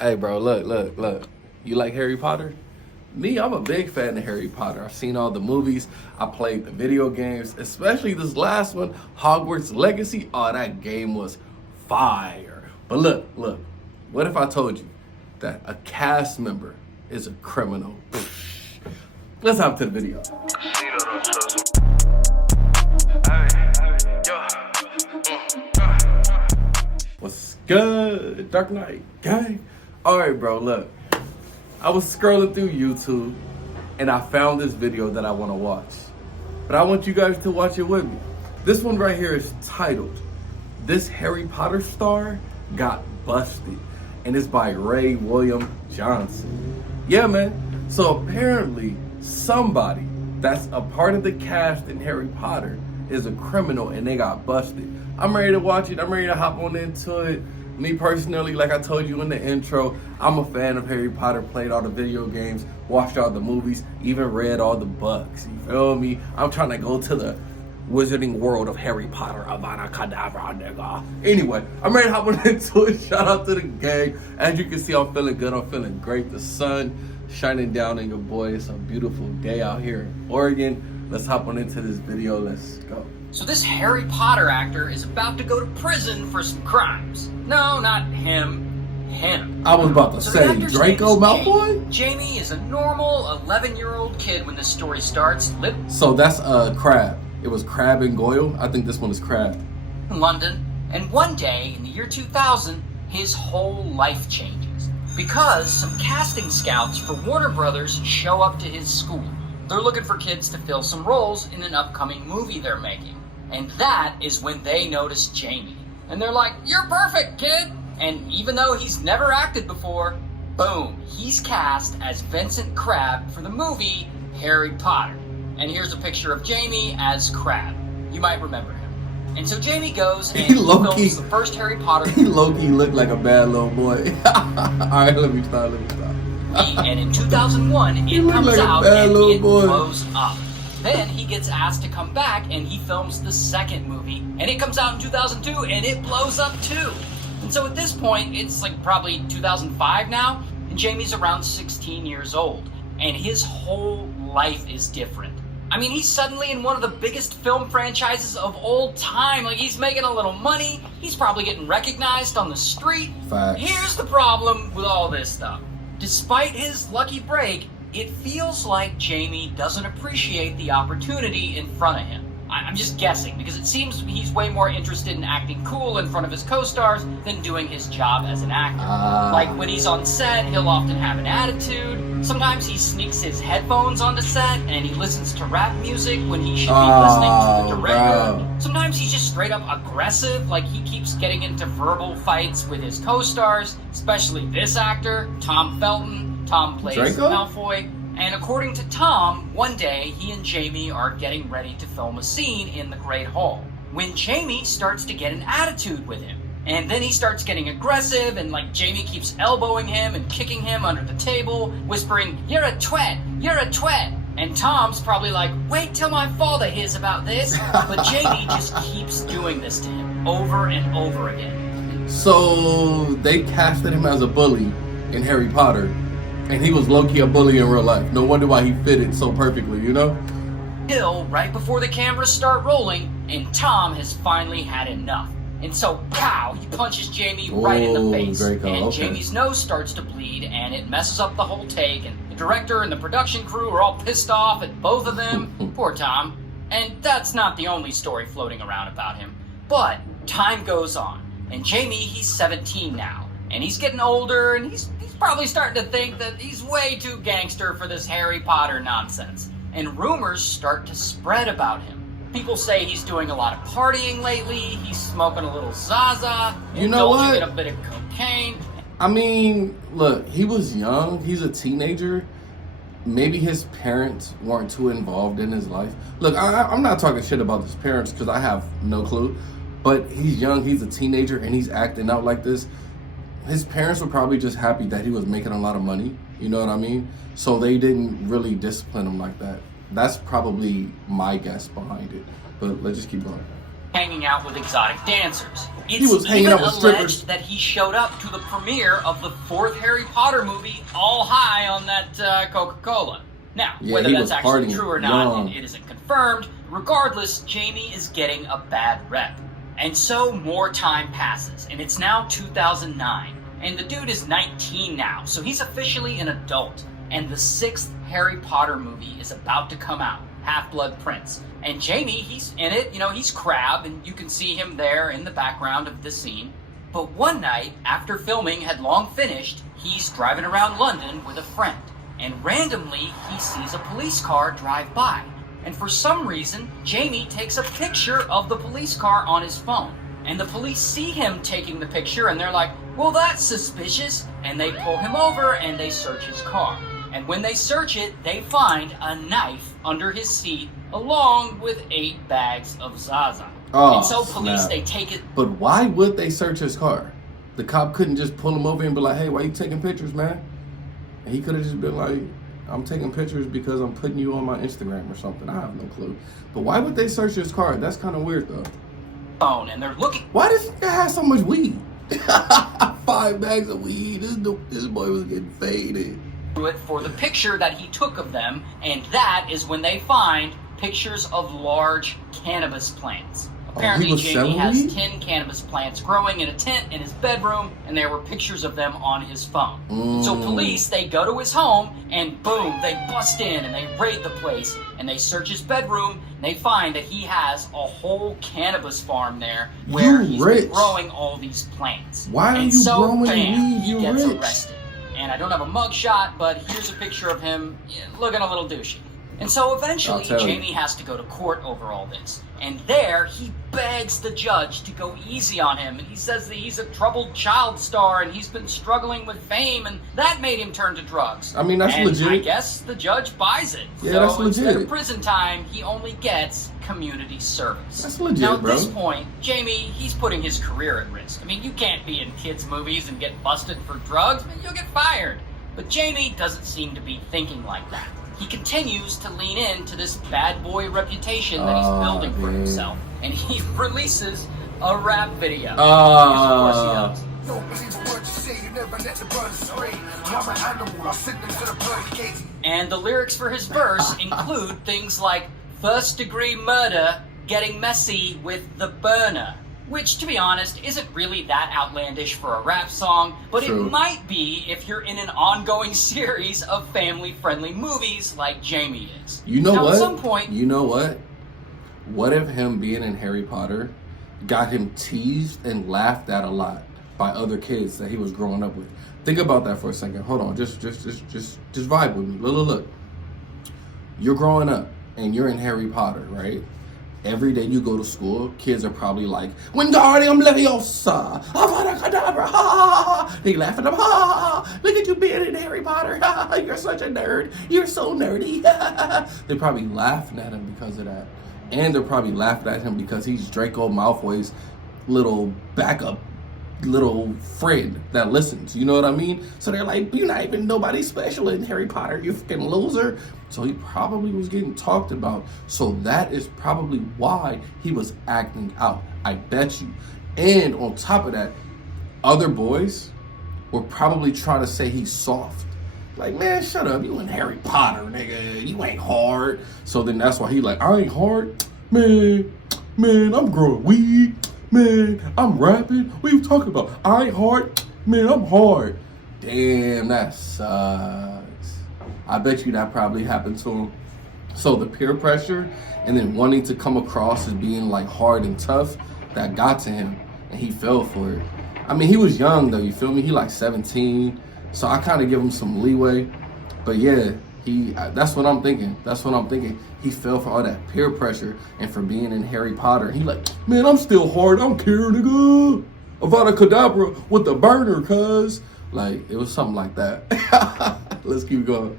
Hey, bro, look. You like Harry Potter? Me, I'm a big fan of Harry Potter. I've seen all the movies. I played the video games, especially this last one, Hogwarts Legacy. Oh, that game was fire. But look. What if I told you that a cast member is a criminal? Let's hop to the video. What's good, Dark Knight gang? All right, bro, look. I was scrolling through YouTube and I found this video that I want to watch. But I want you guys to watch it with me. This one right here is titled, "This Harry Potter Star Got Busted." And it's by Ray William Johnson. Yeah, man. So apparently somebody that's a part of the cast in Harry Potter is a criminal and they got busted. I'm ready to watch it. I'm ready to hop on into it. Me personally, like I told you in the intro, I'm a fan of Harry Potter, played all the video games, watched all the movies, even read all the books. You feel me? I'm trying to go to the wizarding world of Harry Potter, Avada Kedavra, nigga. Anyway, I'm ready to hop on into it. Shout out to the gang. As you can see, I'm feeling good. I'm feeling great. The sun shining down on your boy. It's a beautiful day out here in Oregon. Let's hop on into this video. Let's go. So this Harry Potter actor is about to go to prison for some crimes. No, not him. I was about to say, Draco Malfoy? Jamie is a normal 11-year-old kid when this story starts. So that's Crab. It was Crab and Goyle. I think this one is Crab. In London. And one day, in the year 2000, his whole life changes. Because some casting scouts for Warner Brothers show up to his school. They're looking for kids to fill some roles in an upcoming movie they're making. And that is when they notice Jamie. And they're like, "You're perfect, kid!" And even though he's never acted before, boom, he's cast as Vincent Crabbe for the movie Harry Potter. And here's a picture of Jamie as Crabbe. You might remember him. And so Jamie goes and films the first Harry Potter. He low-key looked like a bad little boy. Alright, let me stop. And in 2001, it comes like out and it boy. blows up. Then he gets asked to come back and he films the second movie. And it comes out in 2002 and it blows up too. And so at this point, it's like probably 2005 now. And Jamie's around 16 years old. And his whole life is different. I mean, he's suddenly in one of the biggest film franchises of all time. Like, he's making a little money. He's probably getting recognized on the street. Facts. Here's the problem with all this stuff. Despite his lucky break, it feels like Jamie doesn't appreciate the opportunity in front of him. I'm just guessing, because it seems he's way more interested in acting cool in front of his co-stars than doing his job as an actor. Like when he's on set, he'll often have an attitude. Sometimes he sneaks his headphones onto set and he listens to rap music when he should be listening to the director. Bro. Sometimes he's just straight up aggressive, like he keeps getting into verbal fights with his co-stars, especially this actor, Tom Felton. Tom plays Draco? Malfoy. And according to Tom, one day he and Jamie are getting ready to film a scene in the Great Hall, when Jamie starts to get an attitude with him. And then he starts getting aggressive, and like Jamie keeps elbowing him and kicking him under the table, whispering, "You're a twat, you're a twat." And Tom's probably like, "Wait till my father hears about this." But Jamie just keeps doing this to him over and over again. So they casted him as a bully in Harry Potter. And he was low-key a bully in real life. No wonder why he fitted so perfectly, you know? Till right before the cameras start rolling, and Tom has finally had enough. And so, pow, he punches Jamie right in the face. Draco, and okay. Jamie's nose starts to bleed, and it messes up the whole take. And the director and the production crew are all pissed off at both of them. Poor Tom. And that's not the only story floating around about him. But time goes on, and Jamie, he's 17 now. And he's getting older, and he's probably starting to think that he's way too gangster for this Harry Potter nonsense. And rumors start to spread about him. People say he's doing a lot of partying lately, he's smoking a little Zaza, You know what? indulging in a bit of cocaine. I mean, look, he was young. He's a teenager. Maybe his parents weren't too involved in his life. Look, I'm not talking shit about his parents because I have no clue. But he's young, he's a teenager, and he's acting out like this. His parents were probably just happy that he was making a lot of money. You know what I mean? So they didn't really discipline him like that. That's probably my guess behind it. But let's just keep going. hanging out with exotic dancers. He was hanging even out with strippers. alleged that he showed up to the premiere of the 4th Harry Potter movie all high on that Coca-Cola. Now, Yeah, whether he that's was actually partying true or not, young. it isn't confirmed. Regardless, Jamie is getting a bad rep. And so more time passes, and it's now 2009. And the dude is 19 now, so he's officially an adult. And the 6th Harry Potter movie is about to come out, Half-Blood Prince. And Jamie, he's in it, he's Crabbe, and you can see him there in the background of the scene. But one night, after filming had long finished, he's driving around London with a friend. And randomly, he sees a police car drive by. And for some reason, Jamie takes a picture of the police car on his phone. And the police see him taking the picture, and they're like, well, that's suspicious. And they pull him over, and they search his car. And when they search it, they find a knife under his seat, along with 8 bags of Zaza. Oh, and so police, snap. they take it. But why would they search his car? The cop couldn't just pull him over and be like, hey, why you taking pictures, man? And he could have just been like, I'm taking pictures because I'm putting you on my Instagram or something. I have no clue. But why would they search his car? That's kind of weird, though. Phone, and they're looking. Why does he have so much weed? 5 bags of weed. This boy was getting faded. It for the picture that he took of them, and that is when they find pictures of large cannabis plants. Apparently, was Jamie selling has weed? 10 cannabis plants growing in a tent in his bedroom, and there were pictures of them on his phone. So police, they go to his home, and boom, they bust in and they raid the place, and they search his bedroom, and they find that he has a whole cannabis farm there where You he's rich. been growing all these plants. Why are and you so, growing bam, weed? he You gets rich. arrested. And I don't have a mugshot, but here's a picture of him looking a little douchey. And so eventually, I'll tell you. Jamie has to go to court over all this. And there, he begs the judge to go easy on him. And he says that he's a troubled child star and he's been struggling with fame, and that made him turn to drugs. I mean, that's and legit. I guess the judge buys it. Yeah, so that's instead legit. of prison time, he only gets community service. That's legit, now, at bro. this point, Jamie, he's putting his career at risk. I mean, you can't be in kids' movies and get busted for drugs. I mean, you'll get fired. But Jamie doesn't seem to be thinking like that. He continues to lean into this bad boy reputation that he's building for man. himself. And he releases a rap video. Because of course he does. Don't believe a word you say, you never let the bird scream. I'm an animal, I'll send them to the bird cage. And the lyrics for his verse include things like first degree murder, getting messy with the burner. Which, to be honest, isn't really that outlandish for a rap song, but True. it might be if you're in an ongoing series of family-friendly movies like Jamie is. You know now, what? At some point, You know what? What if him being in Harry Potter got him teased and laughed at a lot by other kids that he was growing up with? Think about that for a second. Hold on. Just vibe with me. Look. You're growing up and you're in Harry Potter, right? Every day you go to school, kids are probably like, Wingardium Leviosa, Avada Kedavra, ha ha ha. They laughing at him, ha ha ha. Look at you being in Harry Potter, ha ha. You're such a nerd. You're so nerdy. They're probably laughing at him because of that. And they're probably laughing at him because he's Draco Malfoy's little backup little friend that listens, you know what I mean? So they're like, you're not even nobody special in Harry Potter, you fucking loser. So he probably was getting talked about. So that is probably why he was acting out, I bet you. And on top of that, other boys were probably trying to say he's soft. Like, man, shut up, you in Harry Potter, nigga, you ain't hard. So then that's why he like, I ain't hard, man, I'm growing weed. Man, I'm rapping. What are you talking about? I ain't hard. Man, I'm hard. Damn, that sucks. I bet you that probably happened to him. So the peer pressure and then wanting to come across as being like hard and tough, that got to him and he fell for it. I mean, he was young though, you feel me? He like 17. So I kind of give him some leeway. But yeah, that's what I'm thinking. He fell for all that peer pressure and for being in Harry Potter. He like, man, I'm still hard. I don't care, nigga. Avada Kedavra with the burner, cuz. Like, it was something like that. Let's keep going.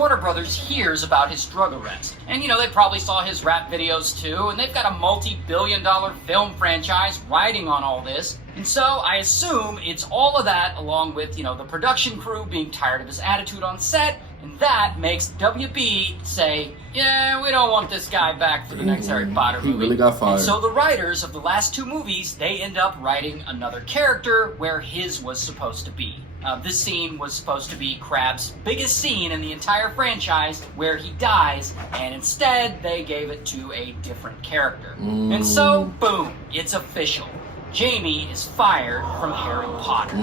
Warner Brothers hears about his drug arrest. And, they probably saw his rap videos too, and they've got a multi-billion-dollar film franchise riding on all this. And so I assume it's all of that, along with, the production crew being tired of his attitude on set, and that makes WB say, yeah, we don't want this guy back for the next Harry Potter movie. He really got fired. And so the writers of the last two movies, they end up writing another character where his was supposed to be. This scene was supposed to be Crabbe's biggest scene in the entire franchise, where he dies, and instead they gave it to a different character. And so, boom, it's official. Jamie is fired from Harry Potter.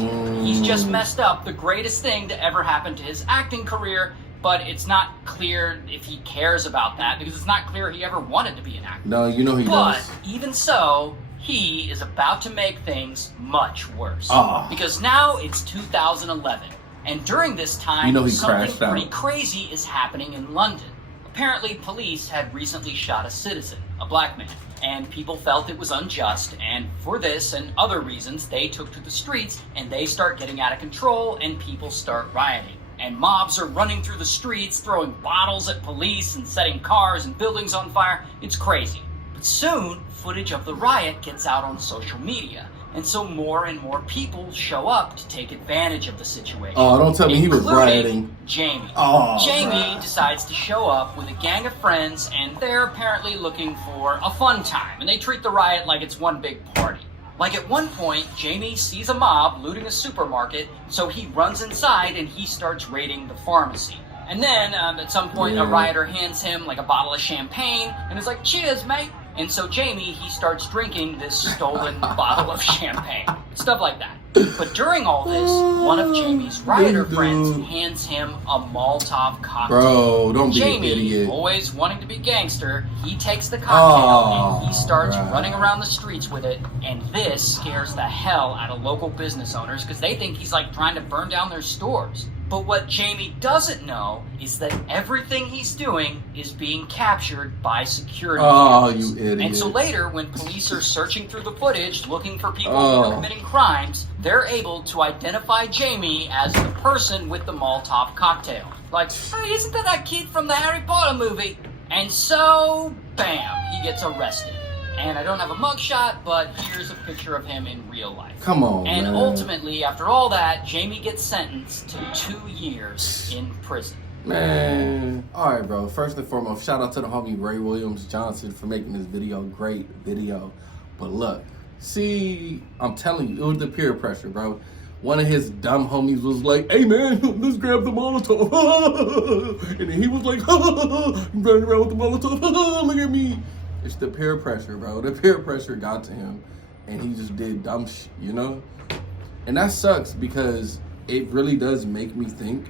He's just messed up the greatest thing to ever happen to his acting career, but it's not clear if he cares about that, because it's not clear he ever wanted to be an actor. No, he does. But even so, he is about to make things much worse. Because now it's 2011, and during this time, something pretty crazy is happening in London. Apparently, police had recently shot a citizen, a black man, and people felt it was unjust, and for this and other reasons, they took to the streets, and they start getting out of control, and people start rioting. And mobs are running through the streets, throwing bottles at police and setting cars and buildings on fire. It's crazy. But soon, footage of the riot gets out on social media, and so more and more people show up to take advantage of the situation. Oh, don't tell me he was rioting. Jamie. Oh, Jamie decides to show up with a gang of friends, and they're apparently looking for a fun time, and they treat the riot like it's one big party. Like at one point, Jamie sees a mob looting a supermarket, so he runs inside and he starts raiding the pharmacy. And then, at some point, a rioter hands him like a bottle of champagne, and is like, cheers, mate. And so Jamie, he starts drinking this stolen bottle of champagne. Stuff like that. But during all this, one of Jamie's rioter friends hands him a Molotov cocktail. Bro, don't be Jamie, an idiot. always wanting to be gangster, he takes the cocktail and he starts running around the streets with it. And this scares the hell out of local business owners, because they think he's like trying to burn down their stores. But what Jamie doesn't know is that everything he's doing is being captured by security cameras. You idiot. And so later, when police are searching through the footage, looking for people who are committing crimes, they're able to identify Jamie as the person with the Molotov cocktail. Like, hey, isn't that kid from the Harry Potter movie? And so, bam, he gets arrested. And I don't have a mugshot, but here's a picture of him in real life. Come on, And man. ultimately, after all that, Jamie gets sentenced to 2 years in prison. Man. Alright, bro. First and foremost, shout out to the homie Ray Williams Johnson for making this video. Great video. But look, see, I'm telling you, it was the peer pressure, bro. One of his dumb homies was like, hey man, let's grab the Molotov. And then he was like, running around with the Molotov. Look at me. It's the peer pressure, bro. The peer pressure got to him, and he just did dumb shit, And that sucks, because it really does make me think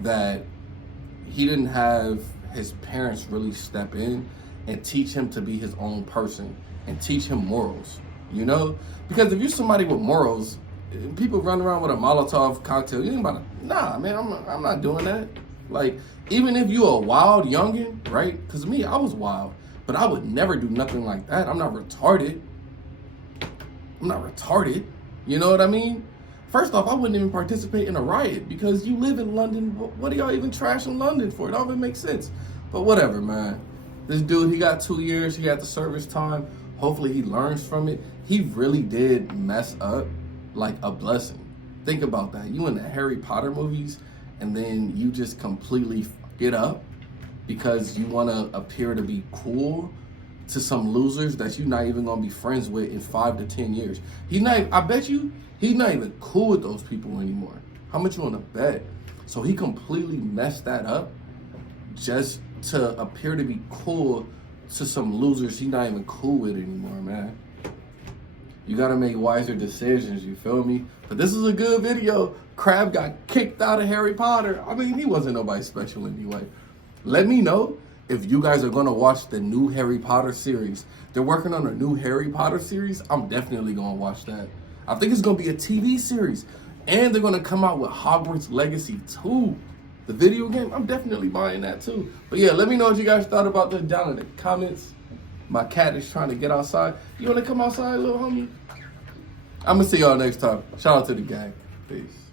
that he didn't have his parents really step in and teach him to be his own person and teach him morals, Because if you're somebody with morals, people run around with a Molotov cocktail, you ain't about to, nah, man, I'm not doing that. Like, even if you a wild youngin', right? Because me, I was wild. But I would never do nothing like that. I'm not retarded. You know what I mean? First off, I wouldn't even participate in a riot, because you live in London. What are y'all even trashing London for? It don't even make sense. But whatever, man. This dude, he got 2 years. He got the service time. Hopefully he learns from it. He really did mess up like a blessing. Think about that. You in the Harry Potter movies, and then you just completely fuck it up because you want to appear to be cool to some losers that you're not even going to be friends with in 5 to 10 years. I bet you he's not even cool with those people anymore. How much you want to bet? So he completely messed that up just to appear to be cool to some losers he's not even cool with anymore, man. You got to make wiser decisions, you feel me? But this is a good video. Crabbe got kicked out of Harry Potter. I mean, he wasn't nobody special anyway. Let me know if you guys are going to watch the new Harry Potter series. They're working on a new Harry Potter series. I'm definitely going to watch that. I think it's going to be a TV series. And they're going to come out with Hogwarts Legacy 2. The video game, I'm definitely buying that too. But yeah, let me know what you guys thought about this down in the comments. My cat is trying to get outside. You want to come outside, little homie? I'm going to see y'all next time. Shout out to the gang. Peace.